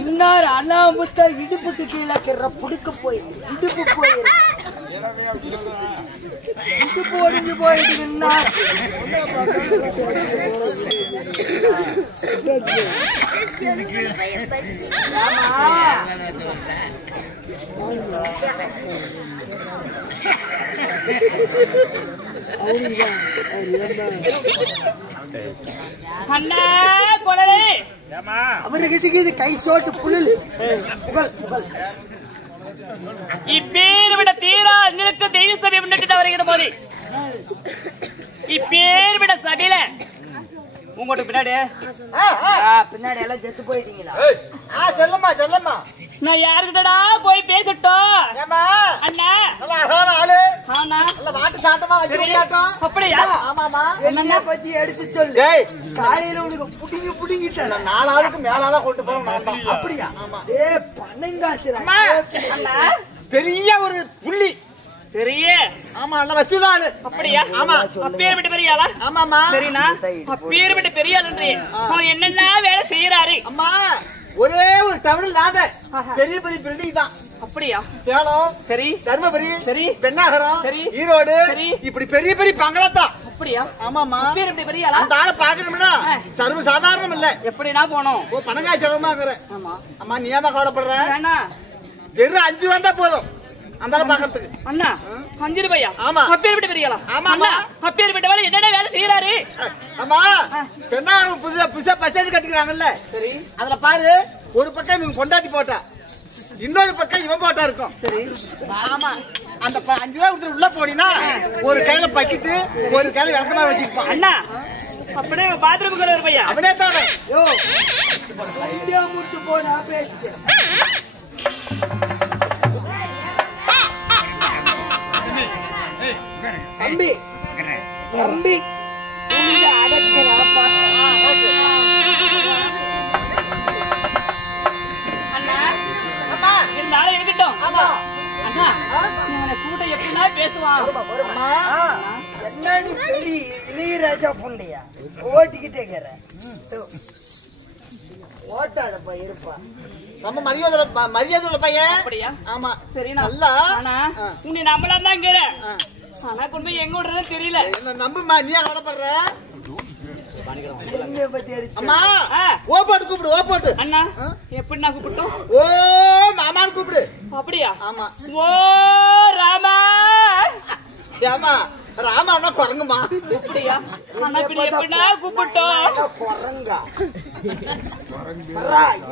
இன்னார் அண்ணாமுத்த இடுப்புக்கு கீழே புடுக்க போயிடு இடுப்பு போயிரு இடுப்பு ஒடிஞ்சு போயிடு இன்னார் அண்ணா கொடலே அவர்கிட்ட இது கை சோட்டு புழல் புகழ் புகழ் இப்பேர் விட தீரா அங்கிருக்கு தெய்வ சபை முன்னிட்டு வருகிற போது இப்பேர் விட சபையில உங்கள்கிட்ட பின்னாடி பின்னாடி எல்லாம் செத்து போயிட்டீங்களா? சொல்லம்மா சொல்லம்மா. நான் யாருக்கிட்டடா போய் பேசட்டும் அண்ணா? மாட்டு சாட்டமா வச்சிருக்காட்டும். அப்படியா? ஆமாமா. என்ன பத்தி எடுத்து சொல்லு. காலையில உனக்கு புடிங்கி புடிங்கிட்டேன். 4 ஆளுக்கு மேலால கொண்டு போறோம். அப்படியா? ஏ பணங்காசுடா. அண்ணா பெரிய ஒரு புள்ளி. பெரிய ஆமா நல்ல வசதிதானு. அப்படியா? ஆமா. அப்பேர் விட்டு பெரிய ஆளா? ஆமாமா. சரிண்ணா. அப்பேர் விட்டு பெரிய ஆளுன்றே அவன் என்னென்ன வேலை செய்யறாரு? அம்மா ஒரே ஒரு டவுனில் நாங்க பெரிய பெரிய பில்டிங் தான். அப்படியா? சேலம் சரி, தர்மபுரி சரி, பெண்ணாகரம் சரி, ஈரோடு சரி, இப்படி பெரிய பெரிய பங்களா தான். அப்படியா? ஆமாமா. அப்பேர் விட்டு பெரிய ஆளா? அந்த ஆளை பாக்கணும்னா சர்வ சாதாரணம் இல்ல. எப்படினா போனோம்? ஓ பணங்காய் செலவுமாக்குற. ஆமா. அம்மா நீ ஏமா கவலைப்படுற? வேணா வெறும் 5 வந்தா போதும் அந்த ஆளை பாக்கிறதுக்கு. அண்ணா 5 ரூபாயா? ஆமா. அப்பேர் விட்டு பெரிய ஆளா? ஆமாமா. அப்பேர் விட்டு வேலை என்னென்ன வேலை செய்யறாரு? ஆமா பெண்ணாகரம் புதுசா புதுசா பஸ் ஸ்டாண்ட் கட்டிக்கிறாங்கல்ல. சரி. அதுல பாரு ஒரு பக்கம் இவன் கொண்டாட்டி போட்டா இன்னொரு பக்கம் இவன் போட்டா இருக்கும். சரி. ஆமா அந்த 5 ரூபா கொடுத்து உள்ள போனீங்கன்னா ஒரு கையில பக்கிட்டு ஒரு கையில விளக்கமா வச்சிருப்பான். அண்ணா அப்படியே பாத்ரூம் கூட இருப்பையா? அவனே தானே. யோ ஐடியா முட்டு போ நான் பேசிட்டேன். தம்பி தம்பி உங்க அடக்கறா பாத்து. அண்ணா அம்மா இருந்தாலும் இருக்கட்டும். ஆமா அண்ணா இவனை கூட்ட எப்படின்னா பேசுவான். அம்மா என்ன நீ பெரிய இளையராஜா பொண்டையா ஓட்டிக்கிட்டே இருக்கிற ஓட்டாதப்பா இருப்பா. நம்ம மரியாதை உள்ள பையன். அப்படியா? ஆமா சரி. நல்லா ஆனா உன்னை நம்மளாம் தான் இருக்கிற. ஆனா கொண்டு போய் எங்க விடுறதுன்னு தெரியல. என்ன நம்புமா நீ கவலைப்படுற? என்னைய பத்தி அடிச்சு அம்மா ஓ போட்டு கூப்பிடு. ஓ போட்டு அண்ணா எப்படி நான் கூப்பிட்டோம்? ஓ மாமான்னு கூப்பிடு. அப்படியா? ஆமா. ஓ ராமா. ஏமா ராமானா குரங்குமா? அப்படியா? அண்ணா இப்படி எப்படின்னா கூப்பிட்டோம்? குரங்கா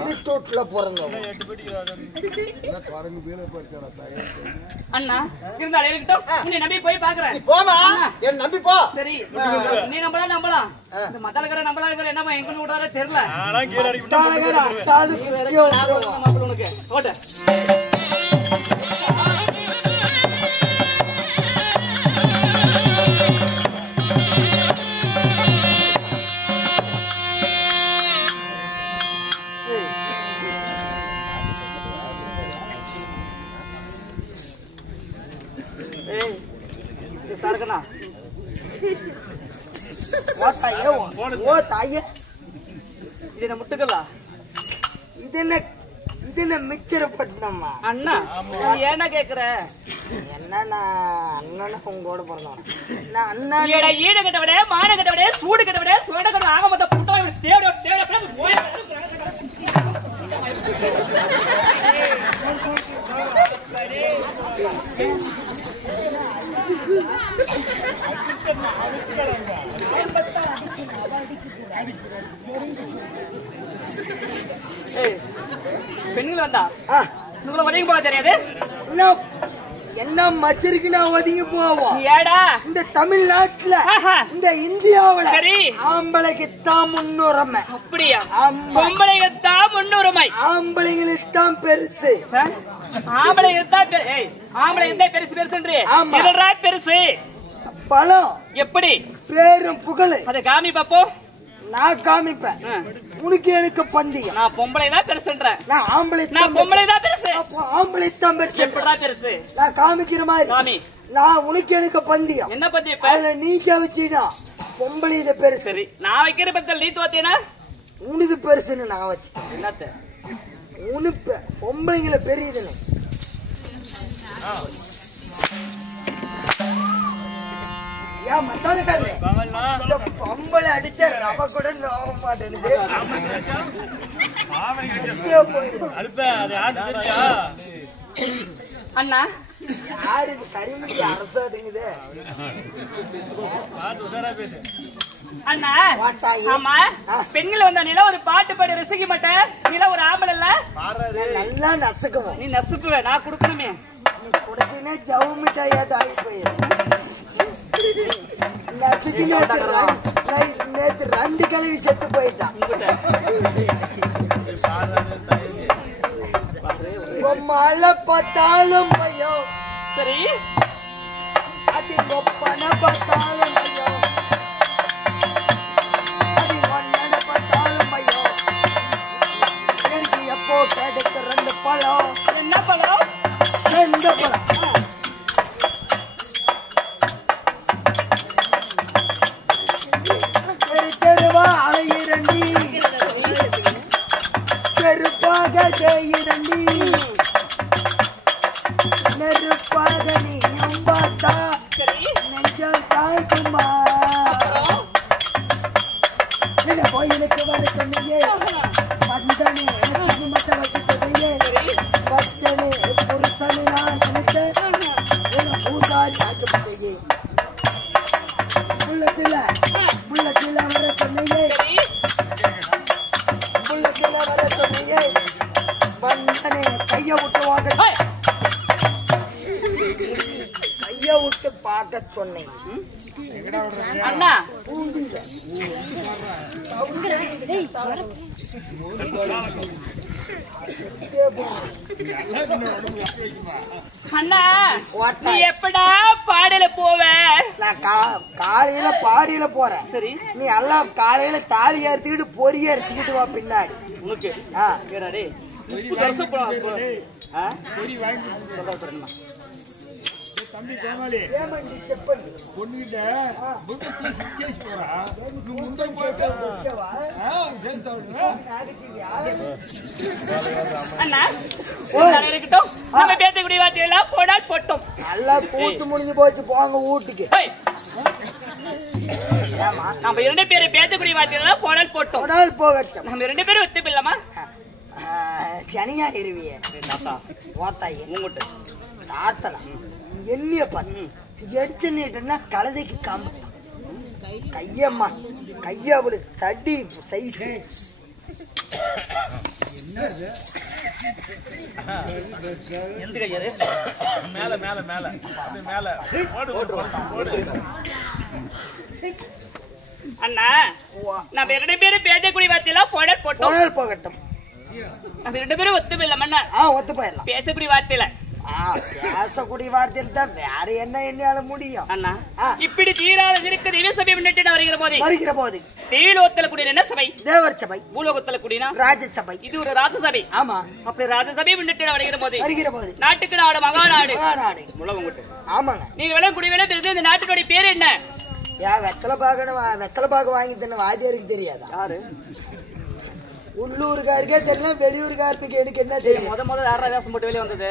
இருட்டோட்டுல பிறந்தவங்க. அண்ணா இருந்தாலும் இருக்கட்டும். உன்னை நம்பி போய் பாக்குறேன். நீ போமா என்ன நம்பி போ. சரி நீ நம்பலாம். இந்த மத்தாளக்கரை நம்பலாம் இருக்கிற என்னமா எங்க விடுறாரோ தெரியல. உனக்கு ஓட்ட முட்டுக்கலா இது என்ன மிச்சரப்பட்டமா? அண்ணா ஏன்னா கேக்குற? என்னன்னா அண்ணனா உங்களோட பிறந்தவன் நான் அண்ணா. ஈடு கட்டவிட மான கட்டவிட சூடு கட்டவிட சோட கட்ட ஆக மொத்த புட்டா தேட தேட பெண்கள் வேண்டா உங்களை ஒதுங்கி போக தெரியாது. என்ன மச்சருக்கு நான் ஒதுங்கி போவோம்? ஏடா இந்த தமிழ்நாட்டுல இந்த இந்தியாவுல சரி ஆம்பளைக்கு தான் முன்னுரிமை. அப்படியா? பொம்பளைக்கு தான் முன்னுரிமை. ஆம்பளைங்களுக்கு தான் பெருசு. ஆம்பளைக்கு தான் பெருசு பெருசுன்றே. பெருசு பலம் எப்படி பேரும் புகழ் அதை காமி பாப்போம். நான் காமிப்பேன். உனக்கு எனக்கு பந்தயம். நான் பொம்பளை தான் பெருசுன்றேன். நான் ஆம்பளை. நான் பொம்பளை தான் பெருசு. அப்போ ஆம்பளை தான் பெருசு. எப்படா பெருசு? நான் காமிக்கிற மாதிரி. காமி. நான் உனக்கு எனக்கு பந்தயம். என்ன பத்தி இப்ப? அதுல நீ ஜெயிச்சினா பொம்பளை இது பெருசு. சரி, நான் வைக்கிற பத்தல் நீ தோத்தேனா? உனது பெருசுன்னு நான் வச்சு. என்னத்த? உனக்கு பொம்பளைங்களை பெரியதுன்னு. ஏன் மத்தான காலே? இந்த பொம்பளை அடிச்ச ரவ கூட நோக மாட்டேங்குது. அண்ணா யாரு கரிமட்டி அரசாடுங்குது? அண்ணா ஆமா, பெண்கள் வந்தா நீல ஒரு பாட்டு பாடி ரசிக்க மாட்டேன். நீல ஒரு ஆம்பளை இல்ல, நல்லா நசுக்குவோம். நீ நசுக்குவ, நான் குடுக்கணுமே. நீ கொடுத்தீங்கன்னா ஜவு மிட்டாயாட்ட ஆகி போயிடும். நசுக்கு நேத்து 2 கிழவி செத்து போயிட்டான். மழை பார்த்தாலும் பயம். சரி, அது கொப்பன பார்த்தாலும் பயம். அது மண்ணன பார்த்தாலும் பயம். எனக்கு எப்போ கிடைக்க 2 பழம். என்ன பழம்? 2 பழம். தெருவா அலையிரண்டி, செருப்பாக ஜெயிரண்டி, நெருப்பாக நீயும் பார்த்தா நெஞ்சம் தாய்க்குமா. கோயிலுக்கு வர சொன்னியே, வந்தனே மத்த வச்சு சொல்லியே, வச்சனே புருஷனு நான் நினைச்சேன், பூசாரி ஆக்கப்பட்டே. புள்ள கீழே வர சொன்னியே, புள்ள கீழே வர சொன்னியே, வந்தனே கைய விட்டு வாங்க, கைய விட்டு பார்க்க சொன்னேன். அண்ணா அண்ணா, நீ எப்படா பாடையில போவ? நான் காலையில பாடியில போறேன். சரி, நீ எல்லாம் காலையில தாலி அறுத்துக்கிட்டு பொரிய அரிச்சுக்கிட்டு வா பின்னாடி. உனக்கு கேடாடி தம்பி சேமாலி பொண்ணுகிட்ட அண்ணா இருக்கட்டும், நம்ம பேசக்கூடிய வார்த்தையெல்லாம் போடால் போட்டோம். நல்லா கூத்து முடிஞ்சு போச்சு, போங்க வீட்டுக்கு. நம்ம 2 பேரும் பேசக்கூடிய வார்த்தையெல்லாம் போடால் போட்டோம். போடால் போகட்டும். நம்ம 2 பேரும் ஒத்துப்பில்லாமா? சனியா இருவிய ஓத்தாயி உங்ககிட்ட தாத்தலாம் எண்ணிய பார்த்து எடுத்து நீட்டா கழுதைக்கு காம்பத்தான். கையம்மா கைய அவளு தடி சைஸ். மேல மேல மேல மேல அண்ணா, நம்ம 2 பேரும் பேசக்கூடிய வார்த்தையெல்லாம் போடால் போட்டோம். போடால் போகட்டும். நம்ம 2 பேரும் ஒத்துப்பில்லாமண்ணா? ஒத்து போயிடலாம். பேசக்கூடிய வார்த்தையில பேசக்கூடிய வார்த்தையில் தான் வேற என்ன என்னால முடியும். அண்ணா, இப்படி தீராத இருக்கு தெய்வ சபை முன்னிட்டு வருகிற போது தேவிலோகத்துல கூடிய என்ன சபை? தேவர் சபை. பூலோகத்துல கூடிய ராஜ சபை. இது ஒரு ராஜ சபை. ஆமா, அப்படி ராஜ சபை முன்னிட்டு வருகிற போது நாட்டுக்கு நாடு மகாநாடு முழவங்குட்டு. ஆமாங்க. நீங்க விலை குடி விலை பெருது. இந்த நாட்டினுடைய பேர் என்ன? வெத்தலை பாக்கு வாங்கி தந்த வாத்தியாருக்கு தெரியாதா? யாரு? உள்ளூருக்காருக்கே தெரியல, வெளியூருக்காருக்கு எனக்கு என்ன தெரியும்? முத யாரா வேஷம் போட்டு வெளியே வந்தது?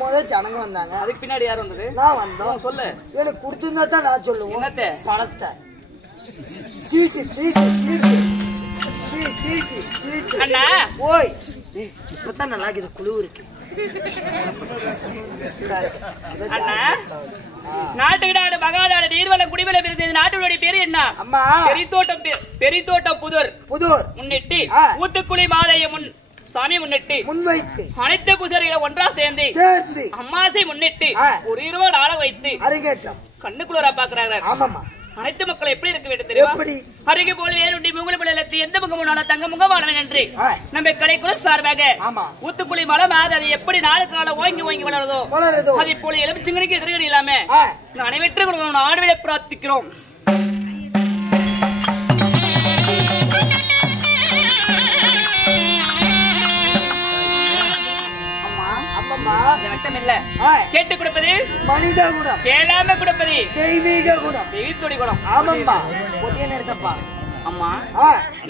முத ஜனங்க வந்தாங்க. அதுக்கு பின்னாடி யார் வந்தது? நான் வந்தோம். சொல்லு. எனக்கு கொடுத்திருந்தா தான் நான் சொல்லுவேன். என்னத்தை? பணத்தை. அண்ணா ஓய், இப்பதான் நல்லா இருக்குது, குழு இருக்கு. அண்ணா, நாட்டுக்கு நாடு மகாநாடு நீர்வளம் குடிவள விருது. நாட்டினுடைய பேரு என்ன? அம்மா, பெரித்தோட்டம் புதூர் முன்னிட்டு ஊத்துக்குழி மாலைய சாமி முன்னிட்டு முன்வைத்து அனைத்து குசரிகளை ஒன்றா சேர்ந்து அம்மாசை முன்னிட்டு ஒரு 20 நாள வைத்து அரங்கேற்றம் கண்ணுக்குள்ளரா பாக்குறாங்க. ஆமாமா. அனைத்து மக்கள் எப்படி இருக்க வேண்டும் தெரியுமா? அருகே போல வேறுண்டி முகல பிள்ளைக்கு எந்த முகமான தங்க முகமானவன் என்று நம்ம கலைக்குழு சார்பாக ஊத்துக்குழி மலை மாத அது எப்படி நாளுக்கு நாள ஓங்கி வளருதோ அதை போல எலுமிச்சங்களுக்கு எதிர்கடி இல்லாம அனைவற்று ஆடுவிட பிரார்த்திக்கிறோம். பிடித்தம் இல்ல. கேட்டு கொடுப்பது மனித குணம், கேளாம கொடுப்பது தெய்வீக குணம், தெய்வத்தோடி குணம். ஆமாம்பா. பொட்டியை நிறுத்தப்பா. அம்மா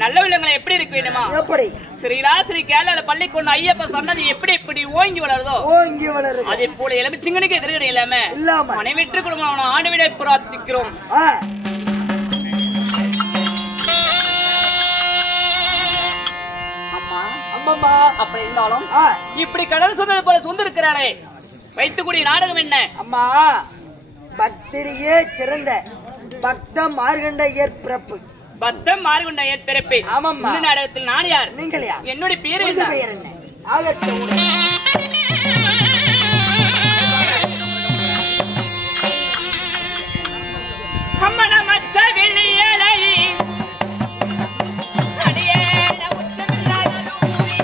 நல்ல உள்ளங்களை எப்படி இருக்க வேண்டுமா? எப்படி ஸ்ரீராஸ்ரீ கேரளால பள்ளி கொண்டு ஐயப்ப சொன்னது எப்படி எப்படி ஓங்கி வளருதோ ஓங்கி வளருது. அதே போல எலுமிச்சிங்கனுக்கு எதிர்கடை இல்லாம மனைவிற்று குடும்பம் ஆண்டுவிட பிரார்த்திக்கிறோம். அம்மா அம்மம்மா அப்படி இருந்தாலும் இப்படி கடல் சொன்னது போல சொந்து இருக்கிறாளே வைத்துக்கூடிய நாடகம் என்ன? அம்மா பக்தரியே சிறந்த பக்த மார்கண்டையர் பிறப்பு. பக்தம் மார்கண்டையர் பிறப்பு. ஆமாம்மா. இந்த நாடகத்தில் நான் யார்? நீங்கள் யார்? என்னுடைய பேர் என்ன? ஆகட்டும். அம்மன மச்ச வெளியலை அடியேன உச்சமில்லாதூரி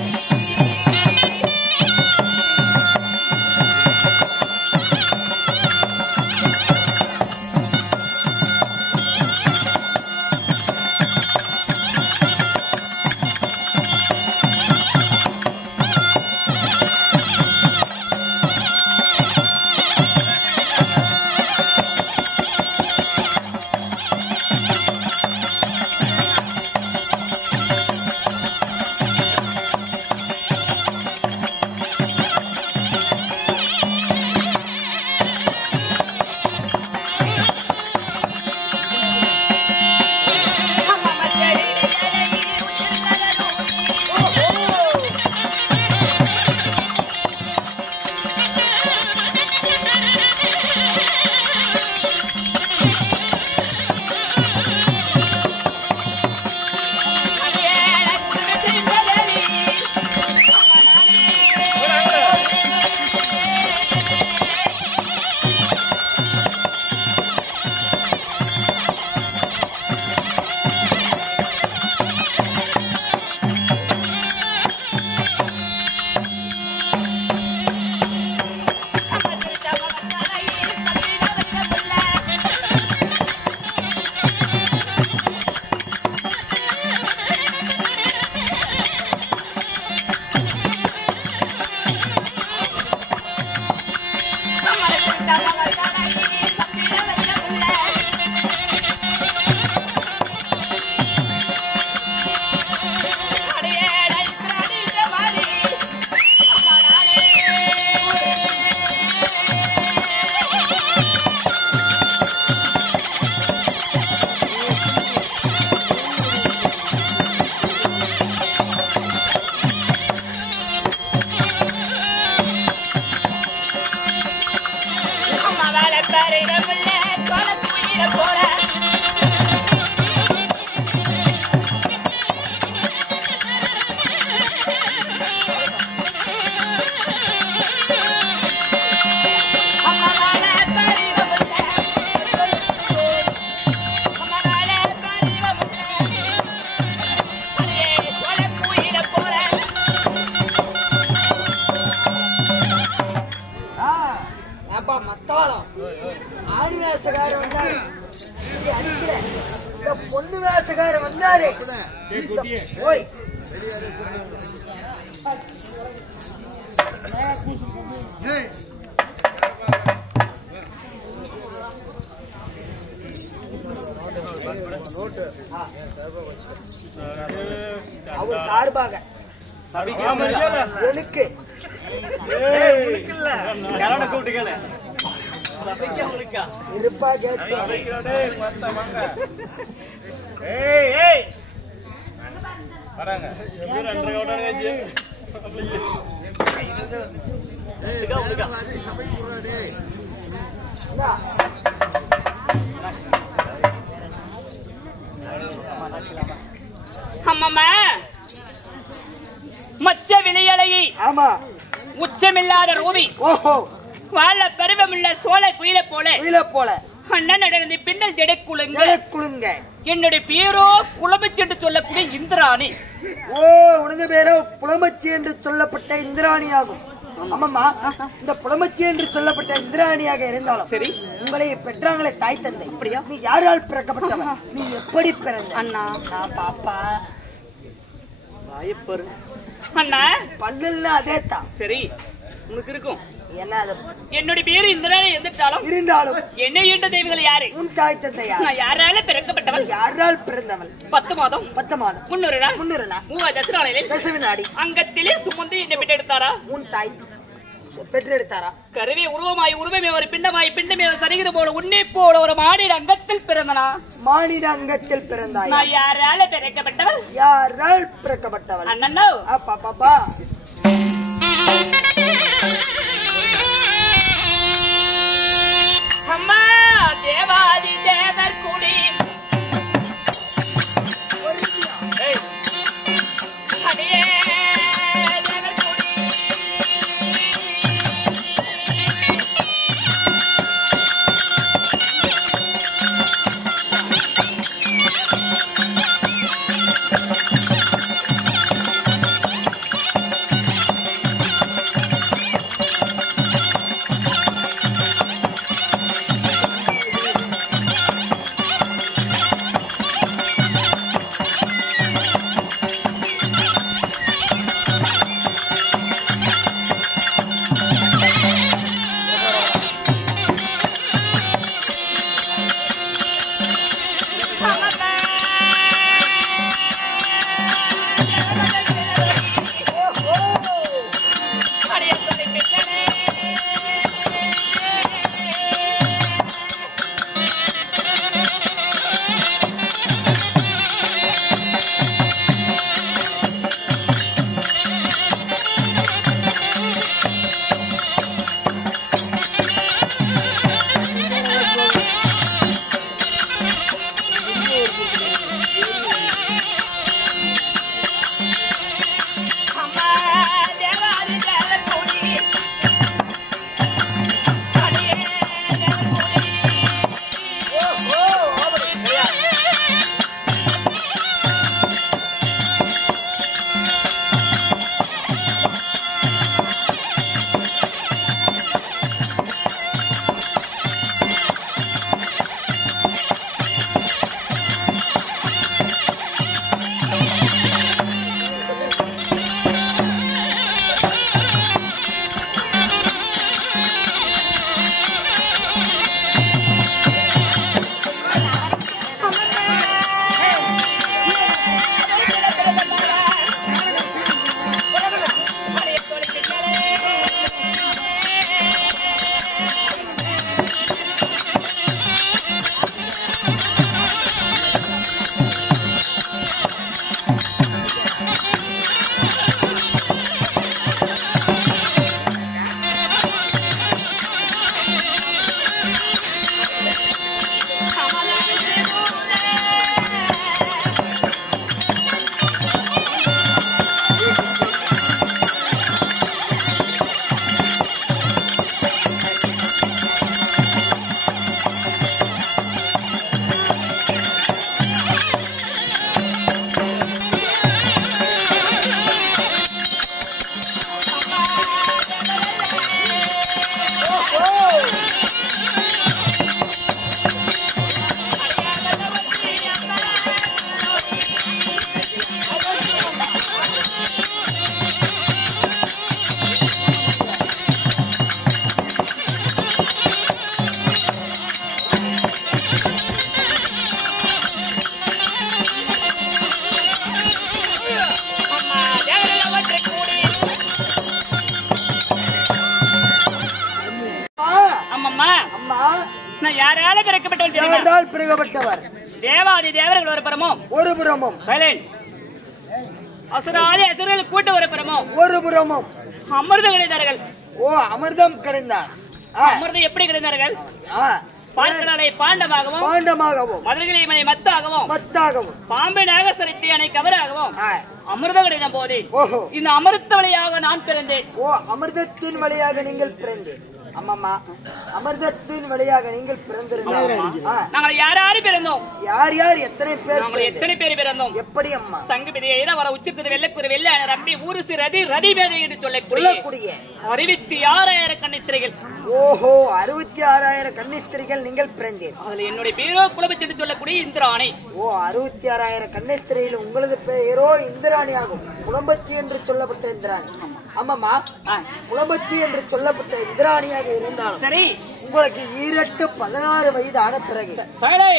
பொண்ணு வேசக்காரர் வந்தாரு. ஓய் அவர் சார்பாக எனக்கு இருப்பா அம்மா மச்ச விளையலையை ஆமா உச்சமில்லாத ரூபி ஓஹோ வாழ பருவமுள்ள சோலை குயில போல அண்ணன் நடந்து பின்னல் ஜடை குலுங்க. என்னுடைய பேரோ குளமச்சி என்று சொல்லக்கூடிய இந்திராணி. ஓ உனது பேரோ புலமச்சி என்று சொல்லப்பட்ட இந்திராணி ஆகும். ஆமாம்மா, இந்த புலமச்சி என்று சொல்லப்பட்ட இந்திராணியாக இருந்தாலும் சரி, உங்களை பெற்றாங்களே தாய் தந்தை, இப்படியா நீ யாரால் பிறக்கப்பட்டவன்? நீ எப்படி பிறந்த? அண்ணா நான் பாப்பா அண்ணா பல்லுன்னா அதே தான். சரி உனக்கு இருக்கும். என்ன அது? என்னுடைய பேரு இந்திராணி இருந்தாலும் என்னை ஈட்ட தெய்வங்கள் யாரு? உன் தாய் தந்தையா? நான் யாரால பிறக்கப்பட்டவள்? யாரால் பிறந்தவள்? 10 மாதம் 10 மாதம் 300 நாள் 300 நாள் 3 தசராலையிலே தசவினாடி அங்கத்திலே சுமந்து என்னை பெற்றெடுத்தாரா? உன் தாய் பெற்றெடுத்தாரா? கருவே உருவமாய் உருவமே ஒரு பிண்டமாய் பிண்டமே ஒரு சரிகிற போல உன்னை போல ஒரு மானிட அங்கத்தில் பிறந்தனா? மானிட அங்கத்தில் பிறந்தாய். நான் யாரால பிறக்கப்பட்டவள்? யாரால் பிறக்கப்பட்டவள்? அண்ணா அப்பா பாப்பா அம்மா தேவாதி தேவர் குடி அடியே தேவர் குடி யாரால பிறக்கப்பட்டவர் தெரியுமா? யாரால் பிறக்கப்பட்டவர்? தேவாதி தேவர்கள் ஒரு புறமும் ஒரு புறமும் அசுராதி அசுரர்கள் கூட்ட ஒரு புறமும் ஒரு புறமும் அமிர்தம் கிடைத்தார்கள். ஓ அமிர்தம் கிடைந்தார். அமிர்தம் எப்படி கிடைத்தார்கள்? பாண்டவர்களை பாண்டமாகவும் பாண்டமாகவும் மதுரைகளை மலை மத்தாகவும் மத்தாகவும் பாம்பு நாகசரித்தை அணை கவராகவும் அமிர்தம் கிடைத்த போது இந்த அமிர்த வழியாக நான் பிறந்தேன். ஓ அமிர்தத்தின் வழியாக நீங்கள் பிறந்தேன். அம்மா அமிர்தத்தின் வழியாக நீங்கள் பிறந்திருந்தீர்கள். நாங்கள் யார் யாரு பிறந்தோம்? யார் யார் எத்தனை பேர்? நாங்கள் எத்தனை பேர் பிறந்தோம்? எப்படி அம்மா? சங்கபிதியை வர உச்சித்திரு வெள்ளக்குரு வெள்ள ரம்பி ஊருசி ரதி ரதி மேதை என்று சொல்லக்கூடிய 66,000 கன்னிஸ்திரிகள். ஓஹோ 66,000 கன்னிஸ்திரிகள் நீங்கள் பிறந்தீர். அதுல என்னுடைய பேரோ புலபச்சி என்று சொல்லக்கூடிய இந்திராணி. ஓ 66,000 கன்னிஸ்திரியில் உங்களது பெயரோ இந்திராணி ஆகும். புலம்பச்சி என்று சொல்லப்பட்ட இந்திராணி. ஆமாமா புலமச்சி என்று சொல்லப்பட்ட இந்திராணியாக இருந்தாலும் சரி உங்களுக்கு 16 வயது ஆன பிறகு சரி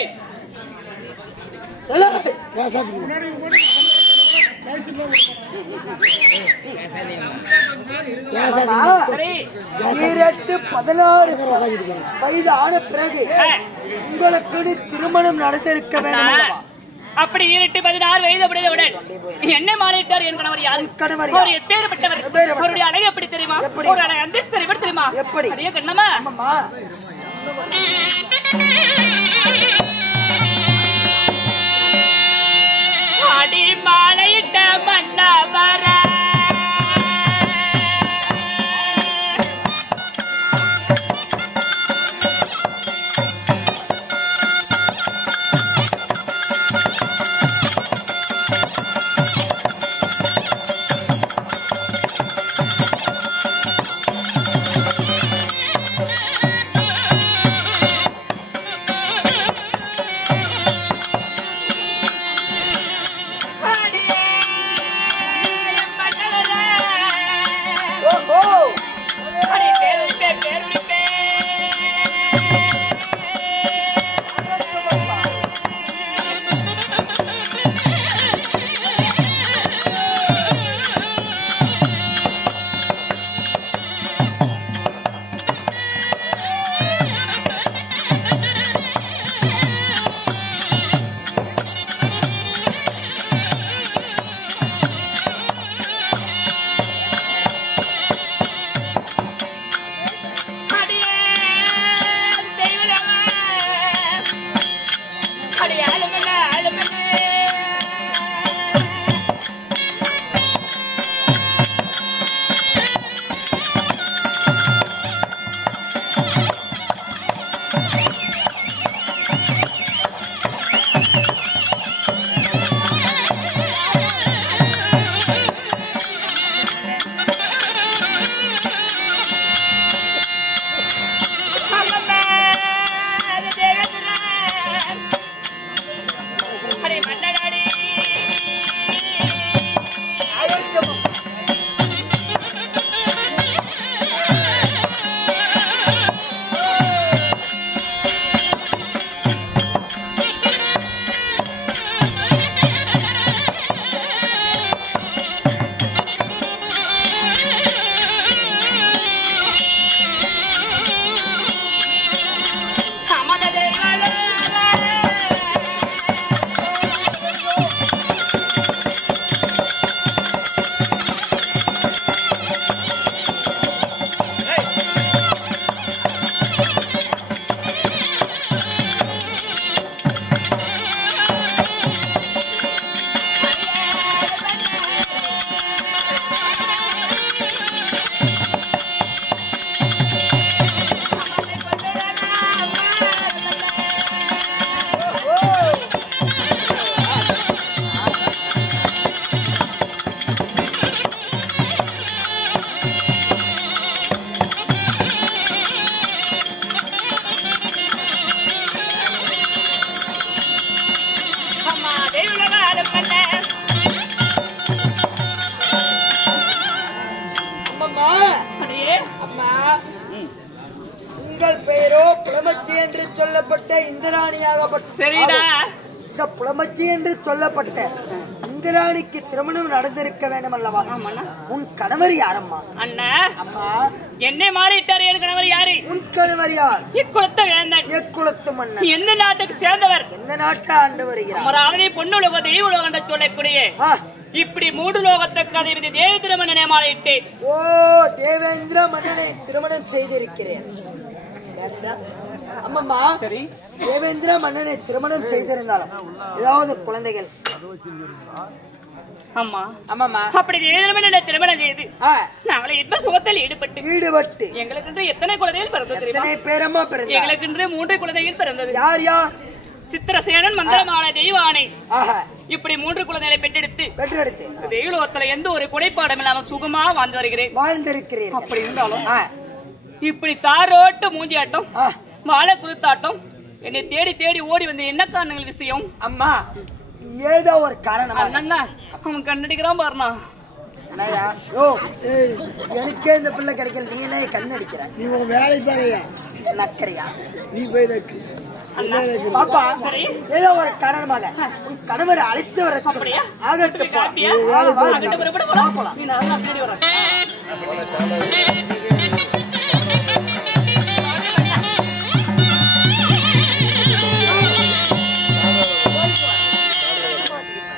16 வயது ஆன பிறகு உங்களுக்கு திருமணம் நடந்திருக்க வேண்டும். அப்படி 16 வயது அப்படியவுடன் என்ன மாலையிட்டார் என் கணவர் யாரு? அவர் எப்பேற்பட்டவர்? அவருடைய அழகு எப்படி தெரியுமா? ஒரு அழகு அந்தஸ்து எப்படி தெரியுமா? எப்படி? அடியே கண்ணம்மா அடி மாலையிட்ட மன்னவர உங்கள் பெயரோ புலமச்சி என்று சொல்லப்பட்ட இந்திராணியாக புலமச்சி என்று சொல்லப்பட்ட இந்திராணிக்கு திருமணம் நடந்திருக்க வேண்டும் அல்லவா? உன் கணவர் யாரம்மா? அண்ணா அம்மா என்னை மாறிட்டார். என் கணவர் யாரு? உன் கணவர் யார்? இக்குலத்த வேந்தன். எக்குலத்து மன்னன். எந்த நாட்டுக்கு சேர்ந்தவர்? எந்த நாட்டை ஆண்டு வருகிறார்? அமராவதி பொன்னுலக தெய்வலோகம் என்று சொல்லக்கூடிய இப்படி 3 லோகத்தை கதை விதி தேவேந்திர மன்னனை மாலையிட்டு ஓ தேவேந்திர மன்னனை திருமணம் செய்திருக்கிறேன். அம்மம்மா சரி தேவேந்திர மன்னனை திருமணம் செய்திருந்தாலும் ஏதாவது குழந்தைகள் அம்மா அம்மா அப்படி தேவேந்திர மன்னனை திருமணம் செய்து நாளை இன்ப சுகத்தில் ஈடுபட்டு எங்களுக்கு எத்தனை குழந்தைகள் பிறந்தது? எத்தனை பேரம்மா பிறந்தது? எங்களுக்கு 3 குழந்தைகள் பிறந்தது. யார் யார்? சித்திரசேனன், மந்திரமால, தெய்வானை இப்படி 3 குழந்தைகளை பெற்றெடுத்து தெய்வலோகத்துல எந்த ஒரு குறைபாடும் இல்லாம சுகமா வாழ்ந்திருக்கிறேன். அப்படி இருந்தாலும் இப்படி தாரோட்டு மூஞ்சியாட்டம் வாழை குருத்தாட்டம் என்னை தேடி தேடி ஓடி வந்து என்ன காரணங்கள் விஷயம்? அம்மா ஏதோ ஒரு காரணம். அவன் கண்ணடிக்கிறான் பாருண்ணா. எனக்கே இந்த பிள்ளை கிடைக்கல, நீனே கண் அடிக்கிற. நீ உன் வேலை பாருயா, நக்கறியா? நீ போய் நக்கு. பாப்பா, ஏதோ ஒரு காரணமாக உன் கணவரை அழைத்து வர ஆகட்டும். போலாம்